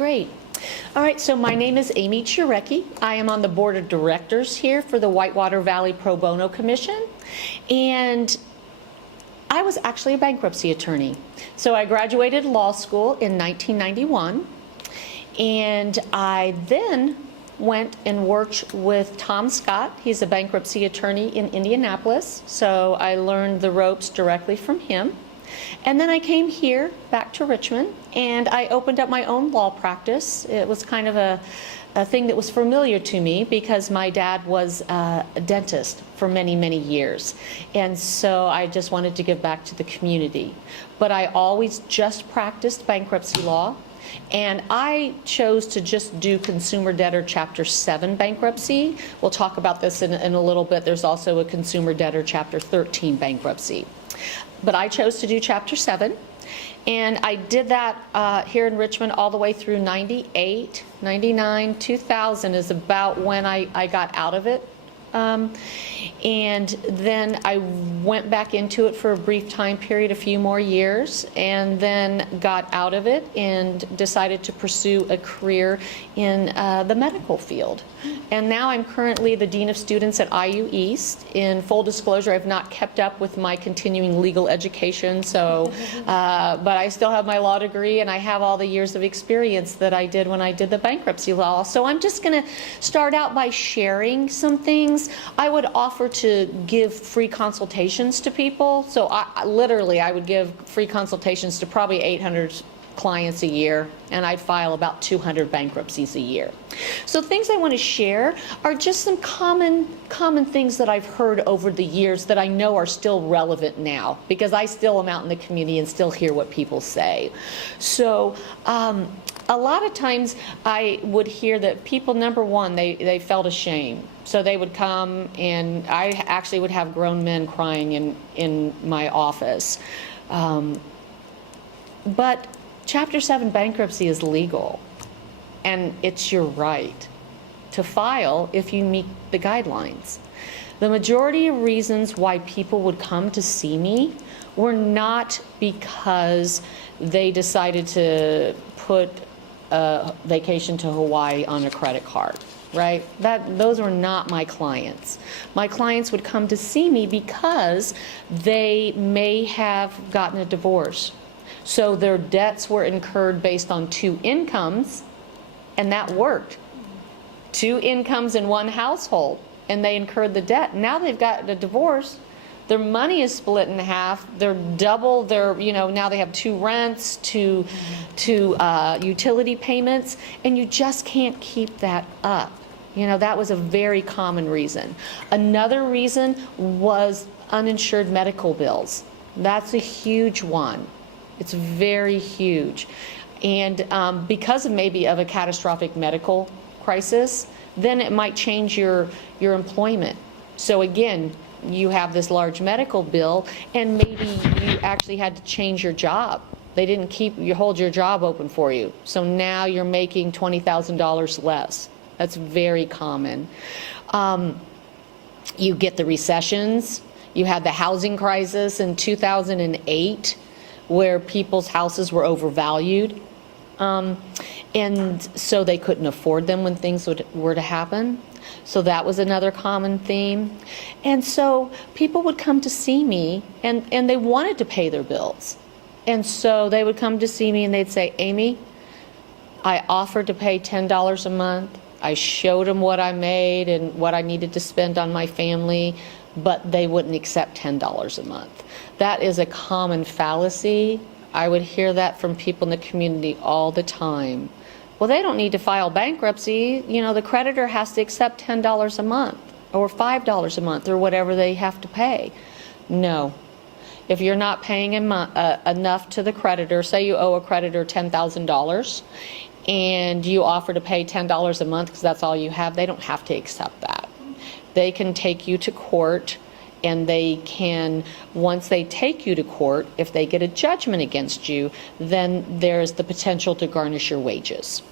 Great. All right, so my name is Amy Jarecki. I am on the board of directors here for the Whitewater Valley Pro Bono Commission, and I was actually a bankruptcy attorney. So I graduated law school in 1991, and I then went and worked with Tom Scott. He's a bankruptcy attorney in Indianapolis, so I learned the ropes directly from him. And then I came here back to Richmond, and I opened up my own law practice. It was kind of a thing that was familiar to me because my dad was a dentist for many, many years. And so I just wanted to give back to the community. But I always just practiced bankruptcy law. And I chose to just do consumer debtor Chapter 7 bankruptcy. We'll talk about this in a little bit. There's also a consumer debtor Chapter 13 bankruptcy. But I chose to do Chapter 7. And I did that here in Richmond all the way through 98, 99, 2000 is about when I got out of it. And then I went back into it for a brief time period, a few more years, and then got out of it and decided to pursue a career in the medical field. And now I'm currently the Dean of Students at IU East. In full disclosure, I've not kept up with my continuing legal education, so, but I still have my law degree, and I have all the years of experience that I did when I did the bankruptcy law. So I'm just going to start out by sharing some things. I would offer to give free consultations to people. So I would give free consultations to probably 800 clients a year, and I'd file about 200 bankruptcies a year. So things I want to share are just some common things that I've heard over the years that I know are still relevant now, because I still am out in the community and still hear what people say. So a lot of times I would hear that people, number one, they felt ashamed. So they would come, and I actually would have grown men crying in my office. But Chapter 7 bankruptcy is legal, and it's your right to file if you meet the guidelines. The majority of reasons why people would come to see me were not because they decided to put a vacation to Hawaii on a credit card, right? Those were not my clients. My clients would come to see me because they may have gotten a divorce. So their debts were incurred based on 2 incomes, and that worked. 2 incomes in one household, and they incurred the debt. Now they've got a divorce. Their money is split in half. They're double their, now they have 2 rents, 2 utility payments, and you just can't keep that up. That was a very common reason. Another reason was uninsured medical bills. That's a huge one. It's very huge. And because of maybe of a catastrophic medical crisis, then it might change your employment. So again, you have this large medical bill, and maybe you actually had to change your job. They didn't hold your job open for you. So now you're making $20,000 less. That's very common. You get the recessions. You had the housing crisis in 2008, where people's houses were overvalued. And so they couldn't afford them when things were to happen. So that was another common theme. And so people would come to see me, and they wanted to pay their bills. And so they would come to see me, and they'd say, Amy, I offered to pay $10 a month. I showed them what I made and what I needed to spend on my family, but they wouldn't accept $10 a month. That is a common fallacy. I would hear that from people in the community all the time. Well, they don't need to file bankruptcy. The creditor has to accept $10 a month or $5 a month or whatever they have to pay. No. If you're not paying enough to the creditor, say you owe a creditor $10,000 and you offer to pay $10 a month because that's all you have, they don't have to accept that. They can take you to court, and they can, once they take you to court, if they get a judgment against you, then there's the potential to garnish your wages.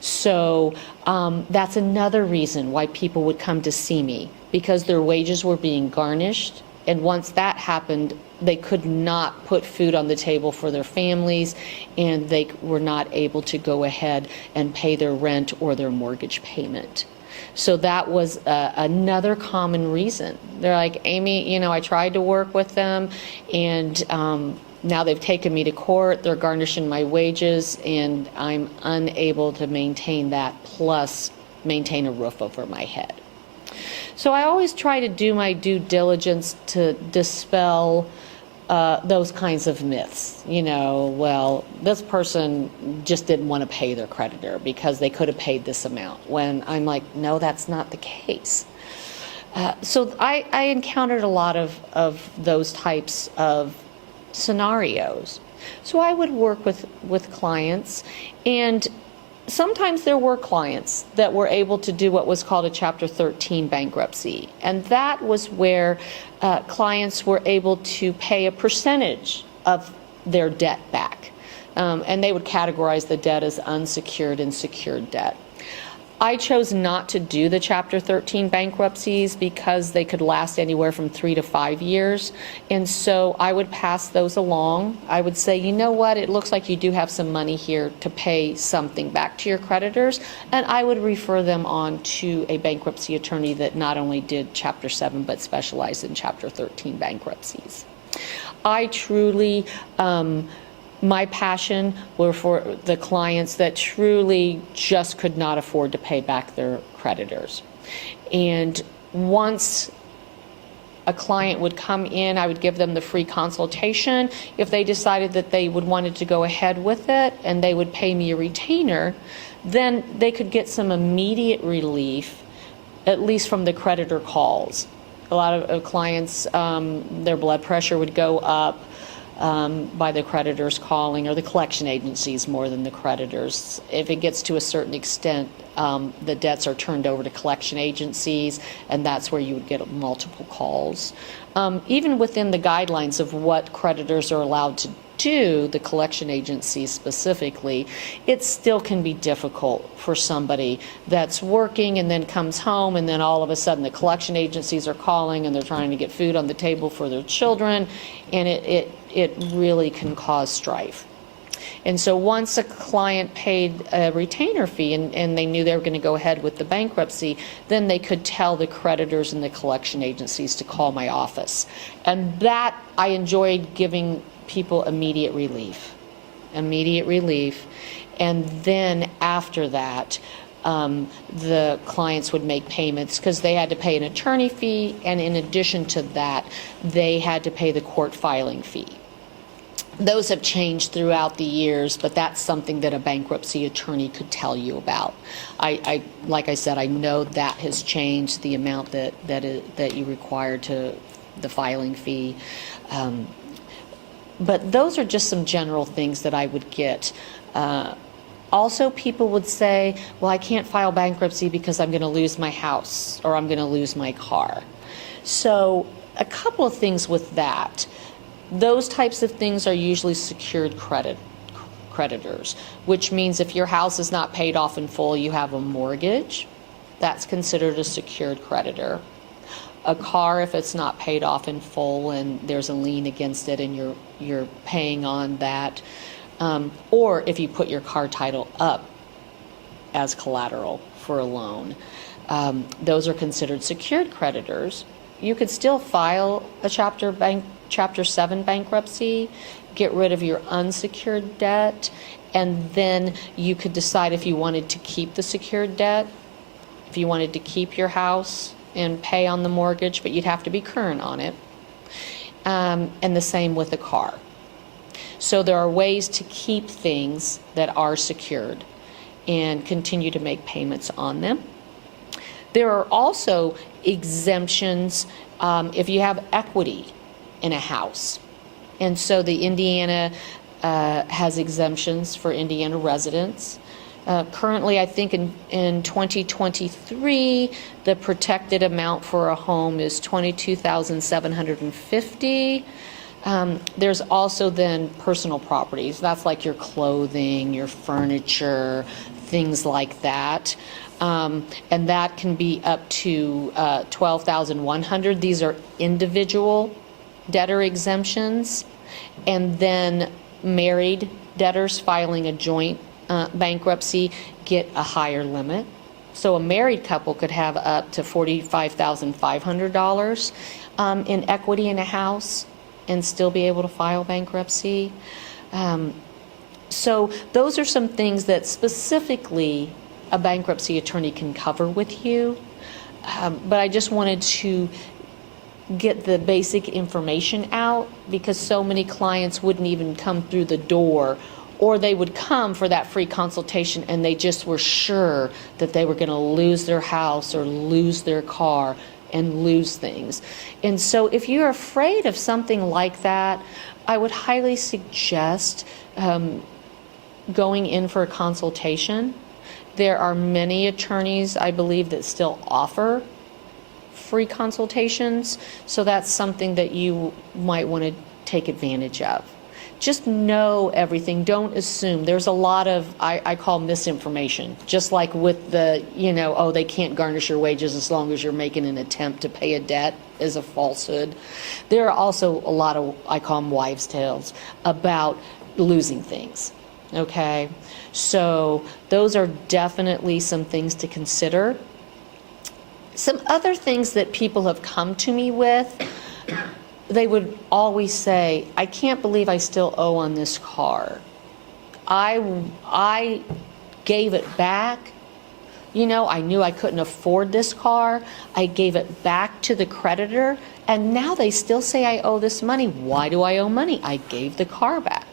So that's another reason why people would come to see me, because their wages were being garnished And once that happened, they could not put food on the table for their families, and they were not able to go ahead and pay their rent or their mortgage payment. So that was another common reason. They're like, Amy, I tried to work with them, and now they've taken me to court, they're garnishing my wages, and I'm unable to maintain that, plus maintain a roof over my head. So I always try to do my due diligence to dispel those kinds of myths. Well, this person just didn't want to pay their creditor because they could have paid this amount. When I'm like, no, that's not the case. So I encountered a lot of those types of scenarios. So I would work with clients, and sometimes there were clients that were able to do what was called a Chapter 13 bankruptcy, and that was where clients were able to pay a percentage of their debt back, and they would categorize the debt as unsecured and secured debt. I chose not to do the Chapter 13 bankruptcies because they could last anywhere from 3 to 5 years. And so I would pass those along. I would say, you know what, it looks like you do have some money here to pay something back to your creditors. And I would refer them on to a bankruptcy attorney that not only did Chapter 7, but specialized in Chapter 13 bankruptcies. I truly, my passion were for the clients that truly just could not afford to pay back their creditors. And once a client would come in, I would give them the free consultation. If they decided that they wanted to go ahead with it and they would pay me a retainer, then they could get some immediate relief, at least from the creditor calls. A lot of clients, their blood pressure would go up by the creditors calling, or the collection agencies more than the creditors. If it gets to a certain extent, the debts are turned over to collection agencies, and that's where you would get multiple calls. Even within the guidelines of what creditors are allowed to do, the collection agencies specifically, it still can be difficult for somebody that's working and then comes home, and then all of a sudden the collection agencies are calling and they're trying to get food on the table for their children, and it really can cause strife. And so once a client paid a retainer fee and they knew they were going to go ahead with the bankruptcy, then they could tell the creditors and the collection agencies to call my office. And that, I enjoyed giving people immediate relief. And then after that, the clients would make payments because they had to pay an attorney fee, and in addition to that, they had to pay the court filing fee. Those have changed throughout the years, but that's something that a bankruptcy attorney could tell you about. Like I said, I know that has changed, the amount that you require to the filing fee. But those are just some general things that I would get. Also, people would say, well, I can't file bankruptcy because I'm going to lose my house or I'm going to lose my car. So a couple of things with that. Those types of things are usually secured creditors, which means if your house is not paid off in full, you have a mortgage, that's considered a secured creditor. A car, if it's not paid off in full and there's a lien against it and you're paying on that, or if you put your car title up as collateral for a loan, those are considered secured creditors. You could still file a Chapter 7 bankruptcy, get rid of your unsecured debt, and then you could decide if you wanted to keep the secured debt, if you wanted to keep your house and pay on the mortgage, but you'd have to be current on it, and the same with the car. So there are ways to keep things that are secured and continue to make payments on them. There are also exemptions if you have equity in a house. And so the Indiana has exemptions for Indiana residents. Currently, I think in 2023, the protected amount for a home is $22,750. There's also then personal properties. That's like your clothing, your furniture, things like that. And that can be up to $12,100. These are individual debtor exemptions. And then married debtors filing a joint bankruptcy get a higher limit. So a married couple could have up to $45,500 in equity in a house and still be able to file bankruptcy. So those are some things that specifically a bankruptcy attorney can cover with you. But I just wanted to get the basic information out because so many clients wouldn't even come through the door, or they would come for that free consultation and they just were sure that they were going to lose their house or lose their car and lose things. And so if you're afraid of something like that, I would highly suggest going in for a consultation. There are many attorneys, I believe, that still offer free consultations, so that's something that you might want to take advantage of. Just know everything. Don't assume. There's a lot of, I call misinformation, just like with the, oh, they can't garnish your wages as long as you're making an attempt to pay a debt is a falsehood. There are also a lot of, I call them wives' tales, about losing things. Okay, so those are definitely some things to consider. Some other things that people have come to me with, they would always say, I can't believe I still owe on this car. I gave it back. I knew I couldn't afford this car. I gave it back to the creditor, and now they still say I owe this money. Why do I owe money? I gave the car back.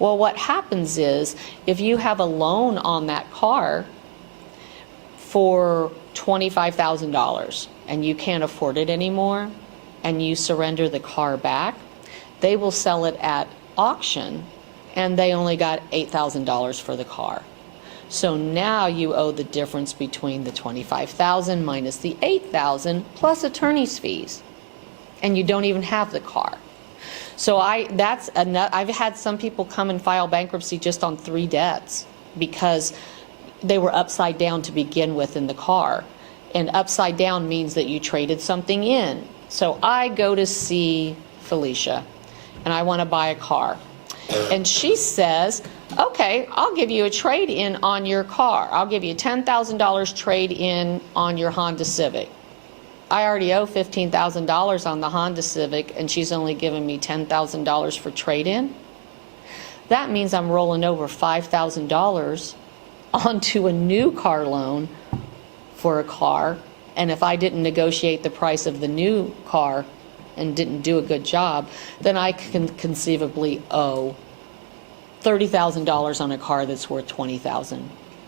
Well, what happens is if you have a loan on that car for $25,000 and you can't afford it anymore and you surrender the car back, they will sell it at auction and they only got $8,000 for the car. So now you owe the difference between the $25,000 minus the $8,000 plus attorney's fees, and you don't even have the car. So I've had some people come and file bankruptcy just on 3 debts because they were upside down to begin with in the car. And upside down means that you traded something in. So I go to see Felicia and I want to buy a car. And she says, okay, I'll give you a trade-in on your car. I'll give you $10,000 trade-in on your Honda Civic. I already owe $15,000 on the Honda Civic, and she's only giving me $10,000 for trade-in. That means I'm rolling over $5,000 onto a new car loan for a car, and if I didn't negotiate the price of the new car and didn't do a good job, then I can conceivably owe $30,000 on a car that's worth $20,000.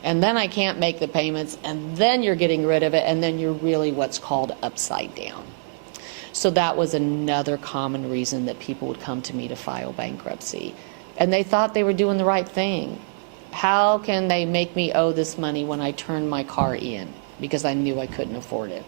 And then I can't make the payments, and then you're getting rid of it, and then you're really what's called upside down. So that was another common reason that people would come to me to file bankruptcy. And they thought they were doing the right thing. How can they make me owe this money when I turned my car in? Because I knew I couldn't afford it.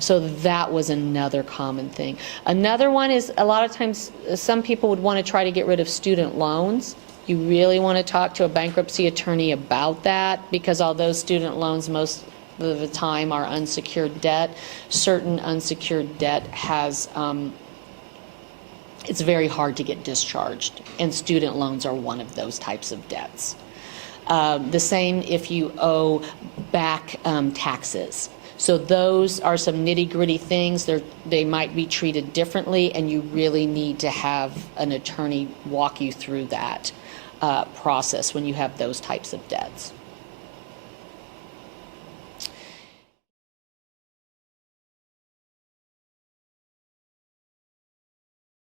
So that was another common thing. Another one is a lot of times some people would want to try to get rid of student loans. You really want to talk to a bankruptcy attorney about that, because although student loans most of the time are unsecured debt, certain unsecured debt has, it's very hard to get discharged, and student loans are one of those types of debts. The same if you owe back taxes. So those are some nitty-gritty things. They might be treated differently, and you really need to have an attorney walk you through that process when you have those types of debts.